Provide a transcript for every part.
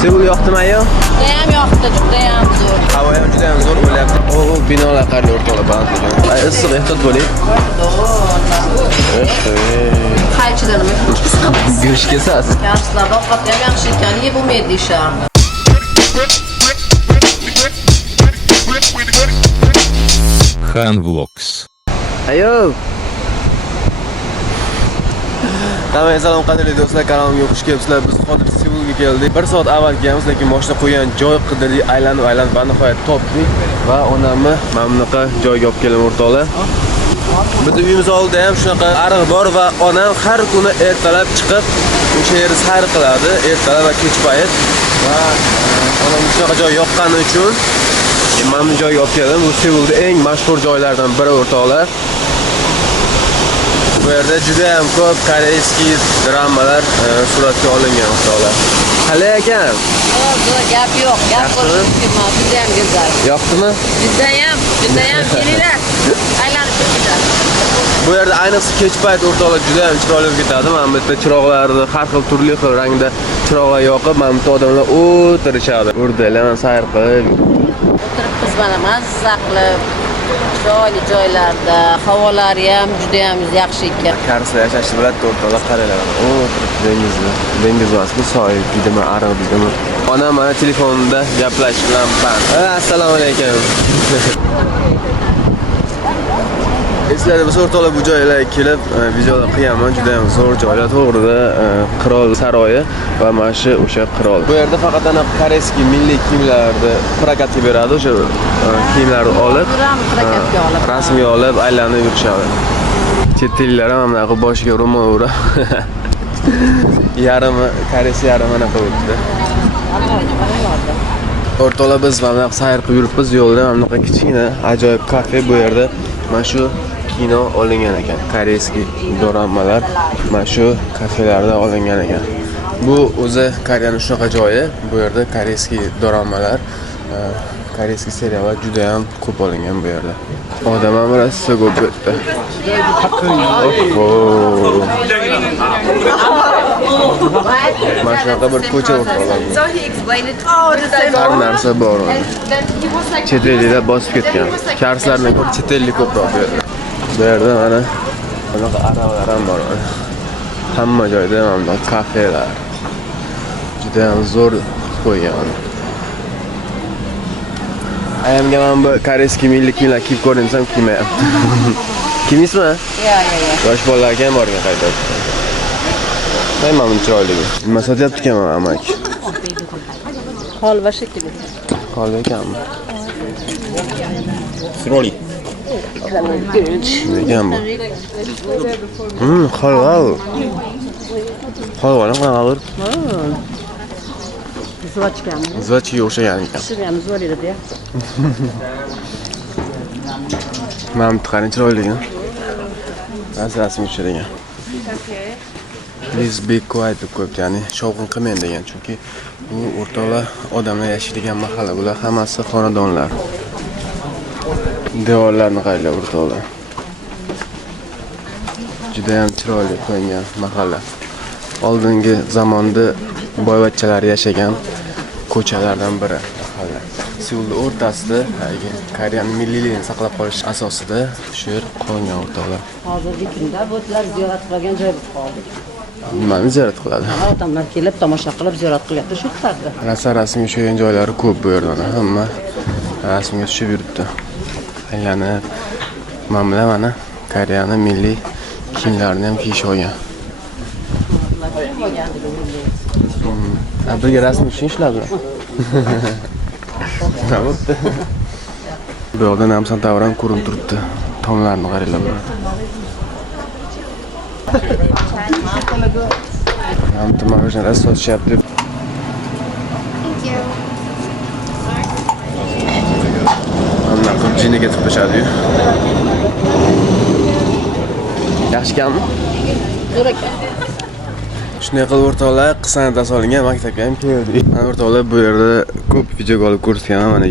Seul yoqdimi ayo? Judayam yoqdi, judayam zo'r. Havo ham juda ham zo'r bo'lyapti. O, binolar qanday o'rtoqlar bandligini. Issiq ehtiyot bo'ling. Qaychidan nima qilasiz? Go'sht kesasiz. Karslar ovqatni ham yaxshi ekan, yeb bo'lmaydi deyishardi. Khan Vlogs. Ayo. Salom qadrli do'stlar, kanalimga xush kelibsizlar. Biz hozir Seulga keldik. 1 soat avval kelganmiz, lekin mashina qo'ygan joy qidirdik, aylanib va nihoyat topdik va onamni mana bunaqa joyga olib keldim o'rtoqlar. Bizni uyimiz oldida ham shunaqa ariq bor va onam har kuni ertalab chiqib o'sha yerni sayr qiladi, ertalab va kech payt. Va onam shunaqa joy yoqqani uchun mana bu joyga olib keldim. Bu Seulda eng mashhur joylardan biri o'rtoqlar. Bu yerda juda ham ko'p koreyskiy dramalar suratga olingan o'rtoqlar. Qalay ekan? Zo'r, gap yo'q. Gap ko'rishimiz kerak. Judayam go'zal. Yoqdimi? Judayam kelinglar. Aylanib ketadi. Bu yerda ayniqsa kech payt o'rtoqlar juda ham chiroyli bo'lib ketadi. Mana bu yerda chiroqlarni har turli xil rangda chiroqlar yoqib, mana bu odamlar o'tirishadi. O'rdalar sayr qilib O'tiribmiz mana mazza qilib. Chiroyli joylarda, havolari ham juda ham yaxshi ekan. Karslar yashashni biladi o'rtoqlar, qaranglar. O'tirib dengiz emasmi, soy bidimi, ariq bidimi. Onam mana telefonda gaplash bilan band. Assalomu alaykum. Eslar biz o'rtoqlar bu joylarga kelib videolar qilganman. Juda ham zo'r joylar, to'g'rida qirol saroyi va mana shu o'sha qirol. Bu yerda faqat ana koreyskiy milliy kiyimlarni prokatga beradi, o'sha kiyimlarni olib, rasmga olib aylanib yurishadi. Chet tillar ham mana qilib boshiga ro'mol urib. Yarimi koreys, yarimi anaqa bo'libdi. O'rtoqlar biz mana sayr qilib yuribmiz, yo'lda mana bunaqa kichkina ajoyib kafe bu yerda. Mana shu kino olingan ekan. Koreyskiy doramalar mana shu kafelarda olingan ekan. Bu o'zi Koreyaning shunaqa joyi. Bu yerda koreyskiy doramalar, koreyskiy seriallar juda ham ko'p olingan bu yerda. Odam ham rosa ko'p ketdi. Mana shunaqa bir ko'cha o'rtoqlar. Har narsa bor. Chet elliklar bosib ketgan. Karslardan ko'p chet ellik ko'proq bu yerda. Bu yerda mana bunaqa aravalar ham bor. Hamma joyda mana bunday kafelar. Juda ham zo'r qo'ygan. Ayamga mana bu koreyskiy milliy kiyimlar kiyib ko'rinsam kiymayapti. Kiymaysizmi? Yo'q. Yosh bolalarga ham borgan qayda. Nima buncha chiroyligi? Nima sotyapti ekan amak? Holva shekilli. Holva ekanmi? Sroli. Ekan bu. Holva. Holva qanaqa olur? Zvachkami. Zvachga o'xshagan ekan. Shuni ham zo'r edi-da. Mana bu qancha chiroyligi. Rasm tushirgan. Please be quiet deb qo'yibdi, ya'ni shovqin qilmang degan. Chunki bu o'rtoqlar odamlar yashaydigan mahalla, bular hammasi xonadonlar. Devorlarni qaranglar o'rtoqlar. Juda ham chiroyli qo'yilgan mahalla. Oldingi zamonda boyvachchalar yashagan ko'chalardan biri mahalla. Seulda o'rtasida Koreyaning milliyligini saqlab qolish asosida shu yer qolgan o'rtoqlar. Hozirgi kunda bo'tlar ziyorat qilgan joy bo'lib qoldi. Nimani ziyorat qiladi? Odamlar kelib tomosha qilib ziyorat qilyapti shu yerda. Rasmga tushgan joylari ko'p bu yerda. Hamma rasmga tushib yuribdi. Aylanib mana Koreyaning milliy kiyimlarini ham kiyish olgan. Birga rasm tushishlarmi? Nima bo'ldi? Bu yoqda Namsan Tower ham ko'rinib turibdi. Tomlarni qaranglar. Namta marojnada sotishyapti. Mana qilib ketib qo'yishadi-yu. Yaxshi ekanmi? Zo'r ekan. Shunday qilib o'rtoqlar qismdan solingan maktabga ham keldik. Mana o'rtoqlar bu yerda ko'p video olib ko'rsatgan. Mana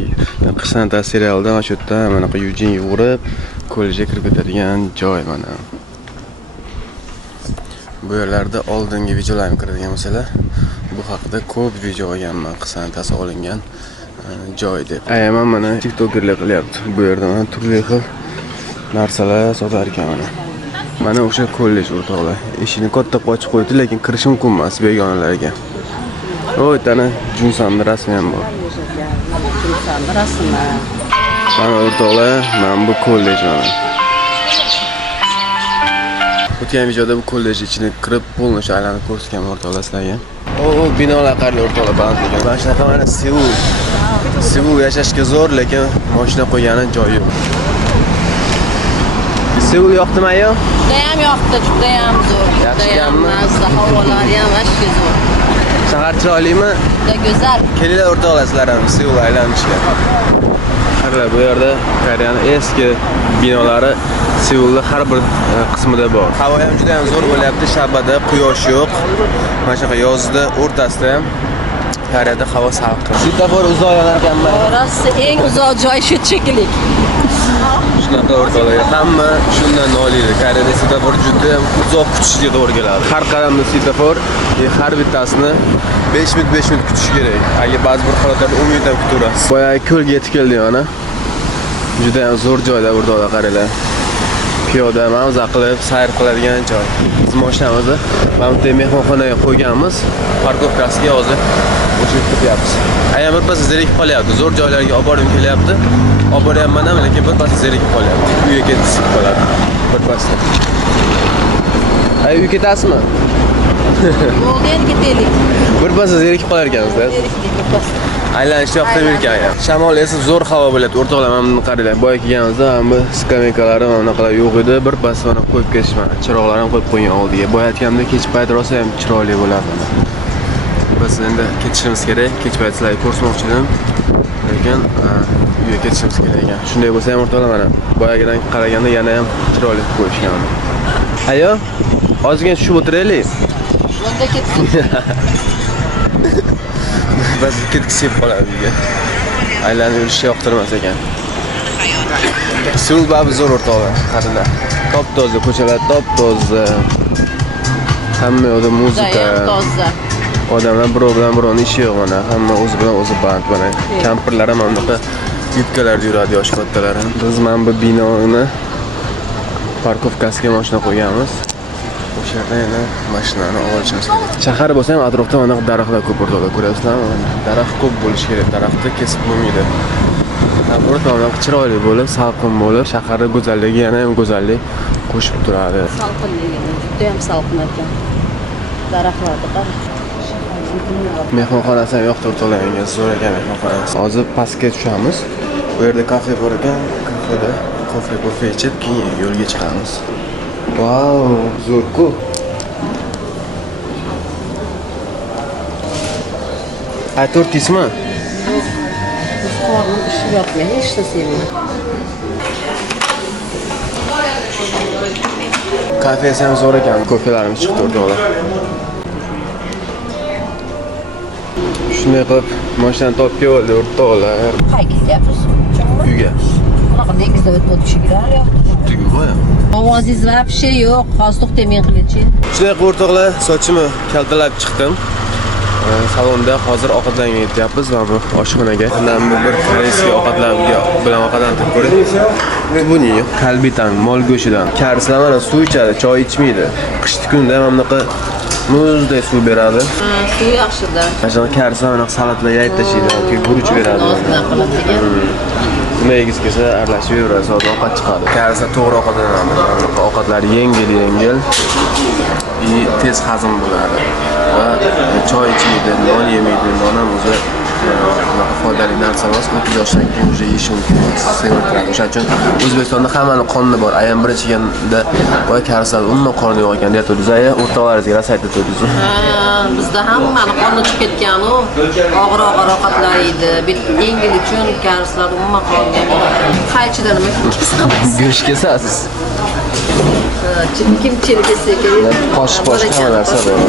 qismdan serialda mana shu yerda mana Yujin yugurib kollejga kirib ketadigan joy mana. Bu yerlarda oldingi videolarni ko'radigan bo'lsalar, Bu haqida ko'p video olganman, qisantasi olingan joy deb. Ayman mana TikTokerlar qilyapti. Bu yerda mana turli xil narsalar sotar ekan mana. Mana o'sha kollej o'rtoqlar. Eshikni katta ochib qo'ydi, lekin kirish mumkin emas begonalarga. Oy, tana Junsanning rasmi ham bor. Junsanning rasmi. Mana o'rtoqlar, mana bu kollej mana. O'tgan videoda bu kollej ichini kirib, polnoch aylanib ko'rsatgan o'rtoqlar sizlarga. O binolar qarli o'rtoqlar bandligan. Mana shunaqa mana Seul yashashga zo'r, lekin mashina qo'ygani joyi yo'q. Seul yoqdimi-yo? Judayam yoqdi, judayam zo'r. Judayam mazza, havolari ham ashka zo'r. Shahar chiroylimi? Juda go'zal. Kelinglar o'rtoqlar sizlar ham Seul aylanishga. Qaranglar, bu yerda Koreyaning eski binolari Seulning har bir qismida bor. Havo ham juda ham zo'r bo'lyapti, shabada quyosh yo'q. Mana shunaqa yozda o'rtasida ham Koreyada havo salqin. Svetofor uzoq yonar ekanmi? Rosti eng uzoq joy shu chekilik. Shunaqa o'rtoqlar, hamma shundan noliydi. Koreyada svetofor juda ham uzoq kutishga to'g'ri keladi. Har qaramli svetofor har bittasini 5 minut kutish kerak. Agar ba'zi bir holatlarda 10 minut ham kutaverasiz. Boyagi ko'lga yetib keldik mana. Juda ham zo'r joyda o'rtoqlar, qaranglar. Piyoda maza qilib sayr qiladigan joy. Biz mashinamizni mana bu mehmonxonaga qo'yganmiz. Parkovkasiga hozir o'chib ketyapmiz. Ayam birpas zerikib qolyapti. Zo'r joylarga olib borib kelyapti. Olib boryapman ham, lekin birpas zerikib qolyapti. Uyga ketib qoladi. Birpas. Ay, uyga ketasizmi? Bo'ldi, endi ketaylik. Birpas zerikib qolar ekansiz-da. Aylanishni yoqtirib ekan. Shamol esa zo'r havo bo'ladi. O'rtoqlar, mana buni qaranglar. Boya kelganimizda mana bu skameykalari mana bunaqalar yo'q edi. Bir pas mana qo'yib ketishman. Chiroqlar ham qo'yib qo'ygan oldiga. Boya aytganimda kech payt rosa ham chiroyli bo'ladi. Biz endi ketishimiz kerak. Kech payt sizlarga ko'rsatmoqchi edim. Lekin uyga ketishimiz kerak ekan. Shunday bo'lsa ham o'rtoqlar, mana boyagidan qaraganda yana ham chiroyli qilib qo'yishgan. Ayo, ozgina tushib o'tiraylik. Bunda ketdik. Biz ketib qoladi uyga. Aylanib yurishni yoqtirmas ekan. Seul babi zo'r o'rtoqlar, qaranglar. Top-toza ko'chalar, top-toza. Hamma yoqda muzika. Toza. Odamlar birov bilan birovning ishi yo'q mana. Hamma o'zi bilan o'zi band mana. Kampirlar ham bunaqa yubkalarda yuradi, yosh kattalar ham. Biz mana bu binoni parkovkasiga mashina qo'yganmiz. O'sha yerda yana mashinani olishimiz kerak. Shahar bo'lsa ham atrofda mana daraxtlar ko'p o'rtoqlar, ko'rasizlarmi? Daraxt ko'p bo'lishi kerak. Daraxtni kesib bo'lmaydi. O'rtoqlar chiroyli bo'lib, salqin bo'lib, shaharning go'zalligi yana ham go'zallik qo'shib turadi. Salqinligi juda ham salqin ekan. Daraxtlarga qarang. Mehmonxonasi ham yoqdi o'rtoqlar, menga zo'r ekan mehmonxonasi. Hozir pastga tushamiz. Bu yerda kafe bor ekan. Kafeda kofe ichib, keyin yo'lga chiqamiz. Vau, zo'r-ku. Ay, to'rtismi? Qornim ishib yotmaydi, hech narsa yemay. Kafesi ham zo'r ekan. Kofelarimiz chiqdi o'rtoqlar. Shunday qilib, mashinani topib keldi o'rtoqlar. Qayerga ketyapsiz? Uyga. Bunaqa dengizda o'tib o'tishinglar yo'q. Tugu-ku. Ovozingiz вообще yo'q. Hozir to'xtamang qilingchi. Shunday qilib o'rtoqlar, sochimni kaltalab chiqdim. Salonda hozir ovqatlangan ketyapmiz va bu oshxonaga. Mana bir koreyskiy ovqatlar bilan ovqatlanib ko'ring. Bu ne? Kalbitan, mol go'shtidan. Karslar mana suv ichadi, choy ichmaydi. Qishki kunda mana bunaqa muzdek suv beradi. Suv yaxshi-da. Mana karslar mana salatlar yayib tashlaydi yoki guruch beradi. Nima yegiz kelsa aralashib yuraveradi, hozir ovqat chiqadi. Karslar to'g'ri ovqatlanadi. Ovqatlar yengil tez hazm bo'ladi. Va choy ichmaydi, non yemaydi, non ham o'zi foydali narsa emas. 30 yoshdan keyin уже yeyish mumkin emas. Sevirtiradi. O'shaning uchun O'zbekistonda hammaning qoni bor. Ayam bir ichganda voy karslar umuman qorni yo'q ekan deyapti. Aya o'rtoqlaringizga rosa aytib o'tdingiz. Bizda hammani qoni chiqib ketgan-u, og'ir ovqatlar yeydi. Yengil uchun karslar umuman qolgan. Qaychidan nima kesamiz? Go'sht kesasiz. Kimchilik esa kerak. Qo'shiq hamma narsa bor.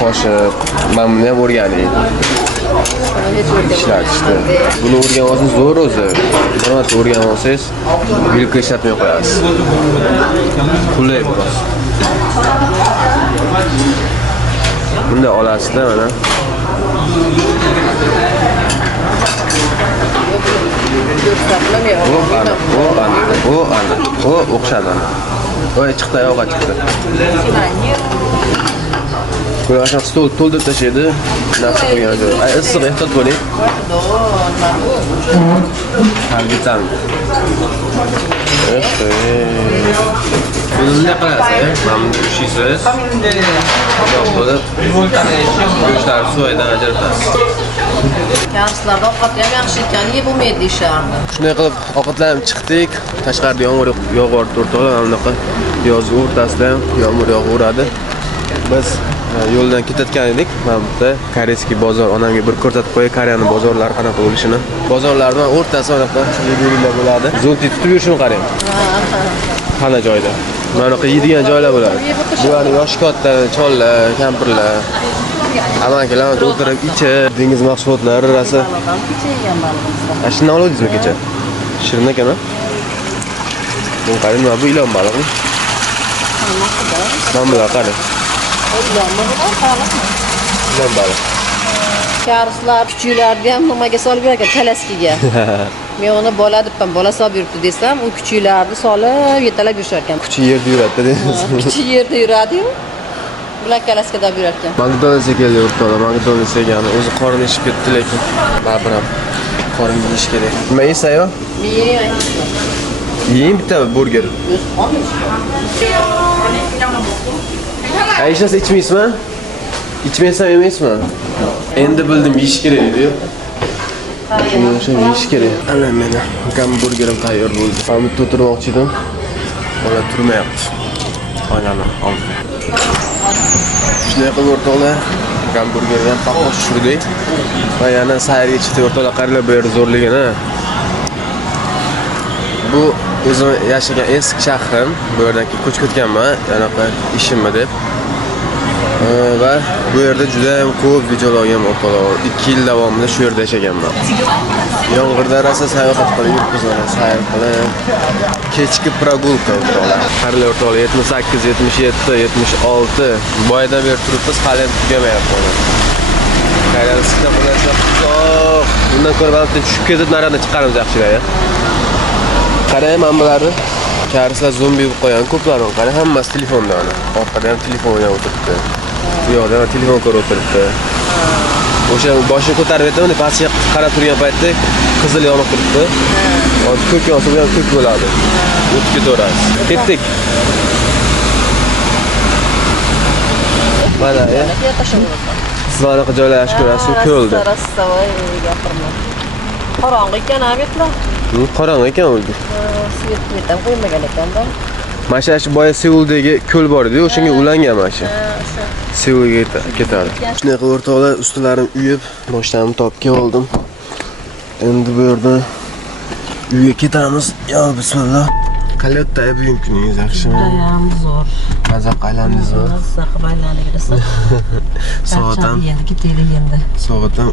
Qo'shiq, men buni ham o'rganing. ishlatishdi. Buni o'rganib olsangiz zo'r o'zi. Bir marta o'rganib olsangiz, vilka ishlatmay qo'yasiz. Qulay biroz. Bunda olasizlar mana. O o'xshadi. Voy chiqdi, yo'qa chiqdi. Ko'rashni stol to'ldirib tashlaydi. Narsa qo'ygan joy. Ay, issiq ehtiyot bo'ling. Harbitan. O'zingiz qilasizlar, mana tushisiz. Go'shtlar so'ydan ajratasiz. Karslarda ovqat ham yaxshi ekan, yeb bo'lmaydi deyishardi. Shunday qilib ovqatlanib chiqdik. Tashqarida yomg'ir yog'yapti o'rtoqlar. Mana bunaqa yoz o'rtasida ham yomg'ir yog'averadi. Biz yo'ldan ketayotgan edik. Mana bu yerda koreyskiy bozor. Onamga bir ko'rsatib qo'yay Koreyaning bozorlari qanaqa bo'lishini. Bozorlarning o'rtasi anaqa belgilar bo'ladi. Zo'nti tutib yurishini qarang. Qana joyda. Mana bunaqa yeydigan joylar bo'ladi. Bular yosh katta chollar, kampirlar. Amankalar o'tirib ichib, dengiz mahsulotlari rasa. Ashni olodingizmi kecha? Shirin ekan-a? Bu qarang, nima bu ilon balig'i? Mana bular qarang. Ilon balig'i. Karslar kuchuklarni ham nimaga solib yurgan, talaskiga. Men uni bola debman, bola solib yuribdi desam, u kuchuklarni solib yetalab yurishar ekan. Kuchuk yerda yuradi deysiz. Kuchuk yerda yuradi-yu. Bular kalaskada yurarkan. McDonald'sga keldi o'rtoqlar. McDonald's yegani o'zi qorin ishib ketdi, lekin baribir ham qorin yeyish kerak. Nima yeysan-yu? Yeying bitta burger. Hech narsa ichmaysizmi? İçmeysen yemeysizmi? Endi bildim, yeyish kerak edi-yu. Shuning uchun yeyish kerak. Ana meni hamburgerim tayyor bo'ldi. Men bitta o'tirmoqchi edim. Bola turmayapti. Oynani oldim. Shunday qilib o'rtoqlar, hamburgerni ham paqqos tushirdik. Va yana sayrga chiqdik o'rtoqlar, qaranglar bu yer zo'rligini. Bu o'zim yashagan eski shahrim. Bu yerdan ko'chib ketganman, anaqa ishimmi deb. Va bu yerda juda ham ko'p videolar olganman o'rtoqlar. 2 yil davomida shu yerda yashaganman. Yomg'irda rosa sayohat qilib yuribmiz, sayr qilib. Kechki прогулка o'rtoqlar. Qaranglar o'rtoqlar, 78, 77, 76 boydan beri turibmiz, hali ham tugamayapti. Qaranglar, siqna bo'lsa uzoq. Bundan ko'ra balki tushib ketib narada chiqaramiz yaxshilar-ya. Qarang, mana bularni karslar zombi bo'lib qolgan ko'plari. Qarang, hammasi telefonda ana. Orqada ham telefon o'ynab o'tiribdi. Bu yoqda ham telefon ko'rib o'tiribdi. O'sha boshini ko'tarib aytaman, pastga qarab turgan paytda qizil yonib turibdi. Hozir ko'k yonsa bu ham ko'k bo'ladi. O'tib ketaveramiz. Ketdik. Mana, siz anaqa joylashib ko'rasiz, ko'lda. Qorong'i ekan, amitlar. Qorong'i ekan o'ldi. Svet ham qo'ymagan ekanda. Mana shu boya Seuldagi ko'l bor edi, o'shanga ulangan mana shu. Seulga ketadi. Shunday qilib o'rtoqlar, ustlarim uyib, boshlarni topgan oldim. Endi bu yerdan uyga ketamiz. Yo, bismillah. Qalayotda bugun kuningiz yaxshimi? Judayam zo'r. Mazza qaylandingizmi? Mazza qaylandik. Soat ham endi ketaylik endi. Soat ham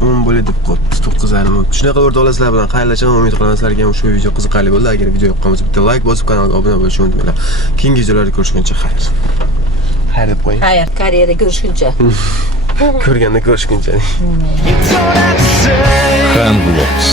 10 bo'ladi deb qolibdi, 9:30 bo'ldi. Shunday qilib o'rtoqlar, sizlar bilan xayrlashaman. Umid qilaman sizlarga ham ushbu video qiziqarli bo'ldi. Agar video yoqqan bo'lsa, bitta like bosib, kanalga obuna bo'lishni unutmanglar. Keyingi videolarda ko'rishguncha xayr. Xayr deb qo'ying. Xayr, Koreyada ko'rishguncha. Ko'rganda ko'rishguncha. Fan Vlogs.